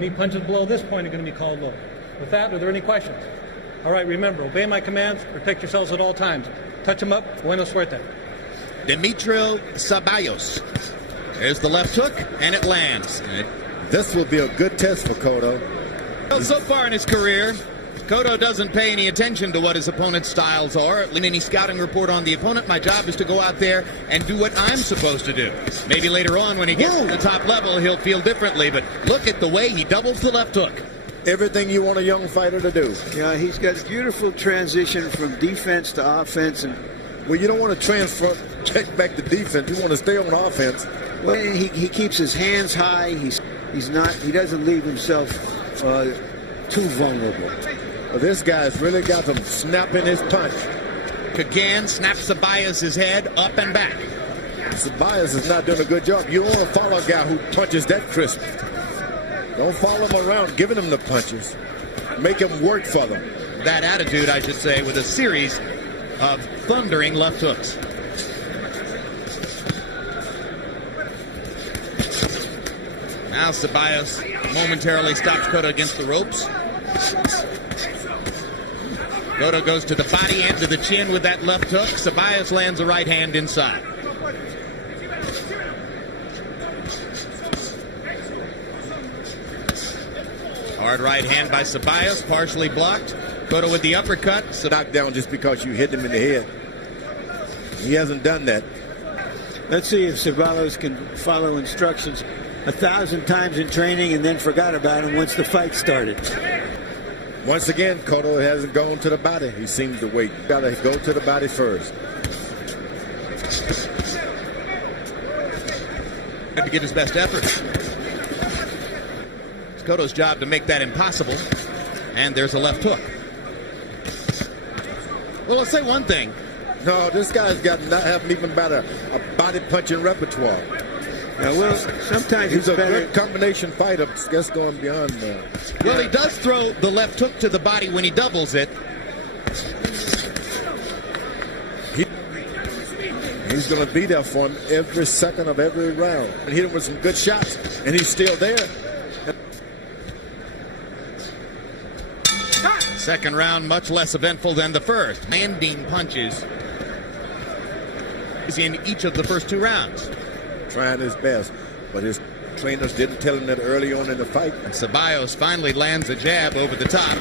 Any punches below this point are going to be called low. With that, are there any questions? All right, remember, obey my commands, protect yourselves at all times. Touch them up, buena suerte. Demetrio Ceballos. There's the left hook, and it lands. This will be a good test for Cotto. Well, so far in his career, Cotto doesn't pay any attention to what his opponent's styles are. In any scouting report on the opponent, my job is to go out there and do what I'm supposed to do. Maybe later on when he gets to the top level, he'll feel differently, but look at the way he doubles the left hook. Everything you want a young fighter to do. Yeah, he's got beautiful transition from defense to offense. And well, you don't want to check back to defense. You want to stay on offense. Well, he keeps his hands high. He doesn't leave himself too vulnerable. Well, this guy's really got some snap in his punch. Again, snaps Ceballos' head up and back. Ceballos is not doing a good job. You want to follow a guy who punches that crisp. Don't follow him around giving him the punches. Make him work for them. That attitude, I should say, with a series of thundering left hooks. Now Ceballos momentarily stops Cotto against the ropes. Cotto goes to the body and to the chin with that left hook. Ceballos lands a right hand inside. Hard right hand by Ceballos, partially blocked. Cotto with the uppercut. Knocked down just because you hit him in the head. He hasn't done that. Let's see if Ceballos can follow instructions 1,000 times in training and then forgot about him once the fight started. Once again, Cotto hasn't gone to the body. He seems to wait. Got to go to the body first. Had to give his best effort. It's Cotto's job to make that impossible. And there's a left hook. Well, I'll say one thing. No, this guy's got not have even about a body punching repertoire. Now, well, sometimes he's a better. good combination fighter. Just going beyond that. Well, he does throw the left hook to the body when he doubles it. He's going to be there for him every second of every round. And hit him with some good shots, and he's still there. Second round, much less eventful than the first. Landing punches in each of the first two rounds. Trying his best, but his trainers didn't tell him that early on in the fight. And Ceballos finally lands a jab over the top,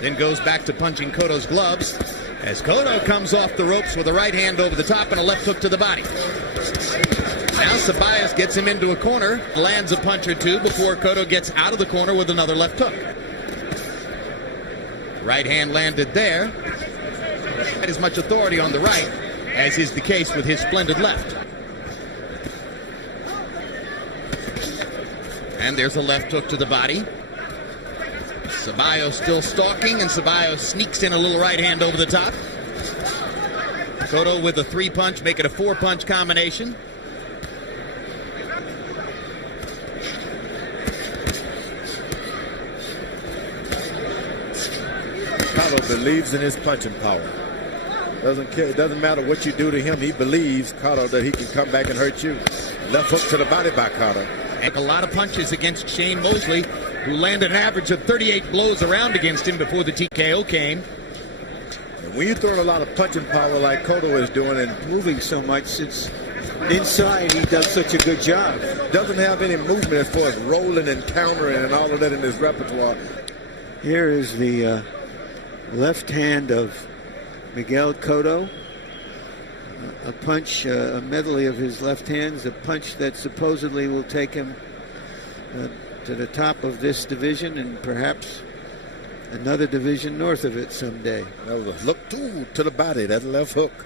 then goes back to punching Cotto's gloves as Cotto comes off the ropes with a right hand over the top and a left hook to the body. Now Ceballos gets him into a corner, lands a punch or two before Cotto gets out of the corner with another left hook. Right hand landed there. Not as much authority on the right as is the case with his splendid left. And there's a left hook to the body. Ceballos still stalking, and Ceballos sneaks in a little right hand over the top. Cotto with a 3-punch, make it a 4-punch combination. Cotto believes in his punching power. Doesn't care. It doesn't matter what you do to him. He believes, Cotto, that he can come back and hurt you. Left hook to the body by Cotto. A lot of punches against Shane Mosley, who landed an average of 38 blows around against him before the TKO came. And when you're throwing a lot of punching power like Cotto is doing and moving so much, since inside he does such a good job. Doesn't have any movement as far as rolling and countering and all of that in his repertoire. Here is the left hand of Miguel Cotto. A punch, a medley of his left hands, a punch that supposedly will take him to the top of this division and perhaps another division north of it someday. That was a look to the body, that left hook.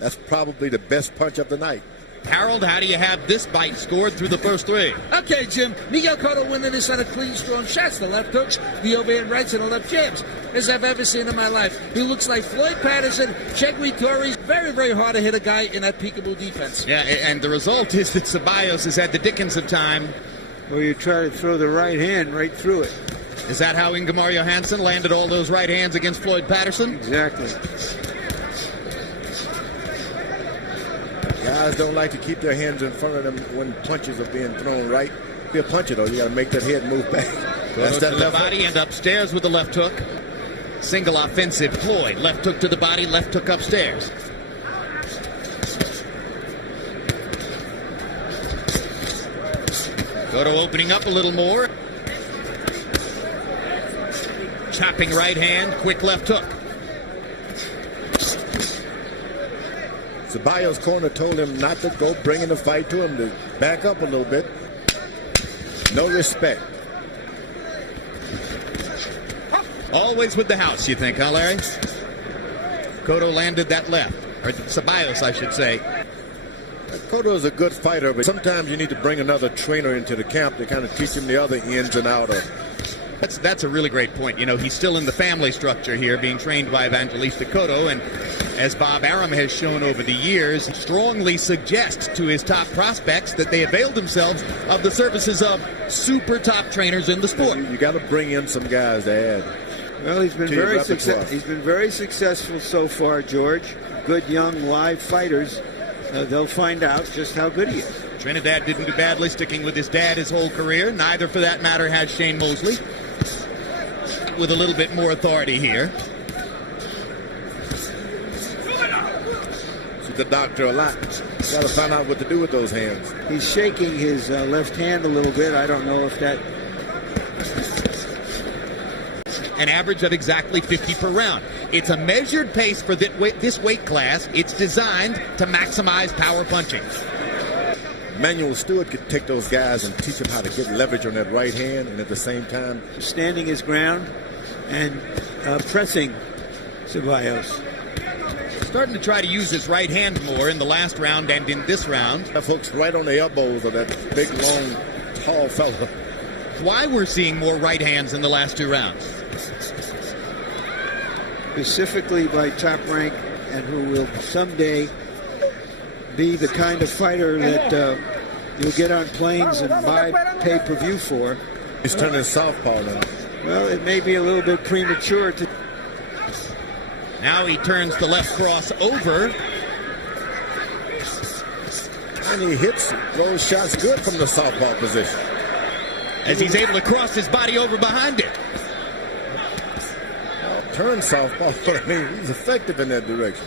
That's probably the best punch of the night. Harold, how do you have this fight scored through the first three? Okay, Jim. Miguel Cotto winning this on a clean, strong shots. The left hooks, the overhand rights, and the left jabs, as I've ever seen in my life. He looks like Floyd Patterson, Cheguitoris. Very, very hard to hit a guy in that peekaboo defense. Yeah, and the result is that Ceballos has had the dickens of time. Well, you try to throw the right hand right through it. Is that how Ingemar Johansson landed all those right hands against Floyd Patterson? Exactly. Guys don't like to keep their hands in front of them when punches are being thrown right. Be a puncher, though. You got to make that head move back. Cotto to the body and upstairs with the left hook. Single offensive Floyd. Left hook to the body, left hook upstairs. Cotto opening up a little more. Chopping right hand, quick left hook. Ceballos' corner told him not to go bringing the fight to him, to back up a little bit. No respect. Always with the house, you think, huh, Larry? Cotto landed that left. Or Ceballos, I should say. Cotto is a good fighter, but sometimes you need to bring another trainer into the camp to kind of teach him the other ins and outs of. That's a really great point. You know, he's still in the family structure here, being trained by Evangelista Cotto, and as Bob Arum has shown over the years, strongly suggests to his top prospects that they avail themselves of the services of super top trainers in the sport. You got to bring in some guys to add. Well, he's been very successful so far, George. Good young live fighters. They'll find out just how good he is. Trinidad didn't do badly, sticking with his dad his whole career. Neither, for that matter, has Shane Mosley. With a little bit more authority here. See the doctor a lot. Got to find out what to do with those hands. He's shaking his left hand a little bit. I don't know if that... An average of exactly 50 per round. It's a measured pace for this weight class. It's designed to maximize power punching. Manuel Stewart could take those guys and teach them how to get leverage on that right hand, and at the same time standing his ground and pressing Ceballos. Starting to try to use his right hand more in the last round and in this round. That hook's right on the elbows of that big, long, tall fella. Why we're seeing more right hands in the last two rounds. Specifically by Top Rank, and who will someday be the kind of fighter that you'll get on planes and buy pay-per-view for. He's turning southpaw now. Well, it may be a little bit premature to... Now he turns the left cross over. And he hits those shots good from the southpaw position. As he's able to cross his body over behind it. Turn southpaw, I mean, he's effective in that direction.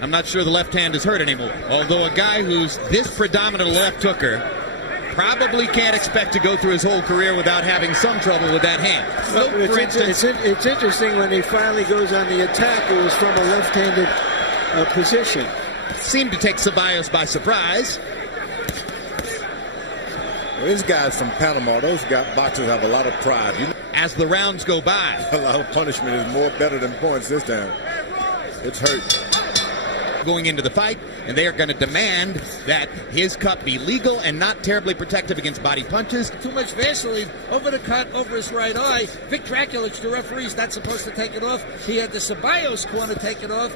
I'm not sure the left hand is hurt anymore. Although a guy who's this predominant left hooker probably can't expect to go through his whole career without having some trouble with that hand. So, for instance, it's interesting when he finally goes on the attack, it was from a left-handed position. Seemed to take Ceballos by surprise. Well, these guys from Panama, those boxers have a lot of pride. You know, as the rounds go by, a lot of punishment is more better than points this time. It's hurt. Going into the fight, and they are going to demand that his cut be legal and not terribly protective against body punches. Too much Vaseline over the cut, over his right eye. Vic Draculich, the referee's not supposed to take it off. He had the Ceballos corner take it off.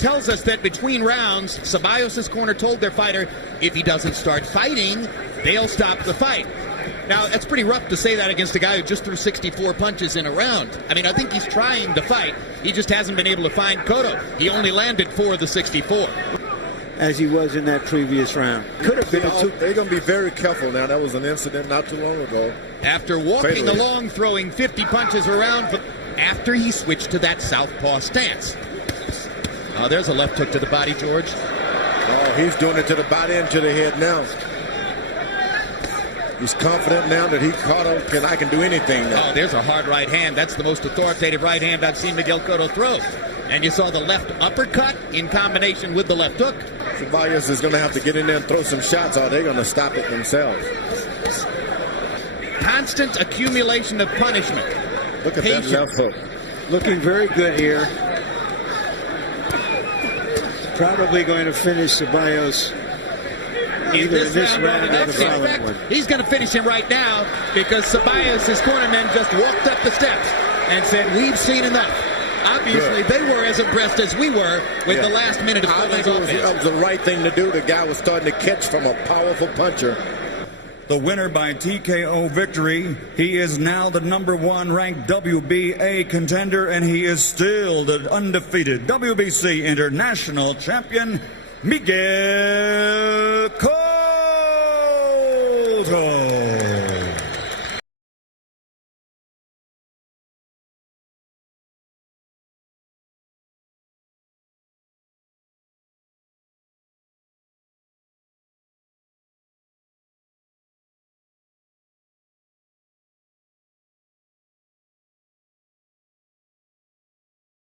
Tells us that between rounds, Ceballos' corner told their fighter, if he doesn't start fighting, they'll stop the fight. Now, that's pretty rough to say that against a guy who just threw 64 punches in a round. I mean, I think he's trying to fight. He just hasn't been able to find Cotto. He only landed 4 of the 64. As he was in that previous round. Could have been They're going to be very careful now. That was an incident not too long ago. After walking along, throwing 50 punches around, after he switched to that southpaw stance. There's a left hook to the body, George. Oh, he's doing it to the body and to the head now. He's confident now that I can do anything now. Oh, there's a hard right hand. That's the most authoritative right hand I've seen Miguel Cotto throw. And you saw the left uppercut in combination with the left hook. Ceballos is going to have to get in there and throw some shots, or they're going to stop it themselves. Constant accumulation of punishment. Look at that left hook. Looking very good here. Probably going to finish Ceballos either in this round or the following one. He's going to finish him right now because Ceballos' cornermen just walked up the steps and said, we've seen enough. Obviously, they were as impressed as we were with the last minute of Cotto's offense. That was the right thing to do. The guy was starting to catch from a powerful puncher. The winner by TKO victory. He is now the #1 ranked WBA contender, and he is still the undefeated WBC International Champion, Miguel Cotto.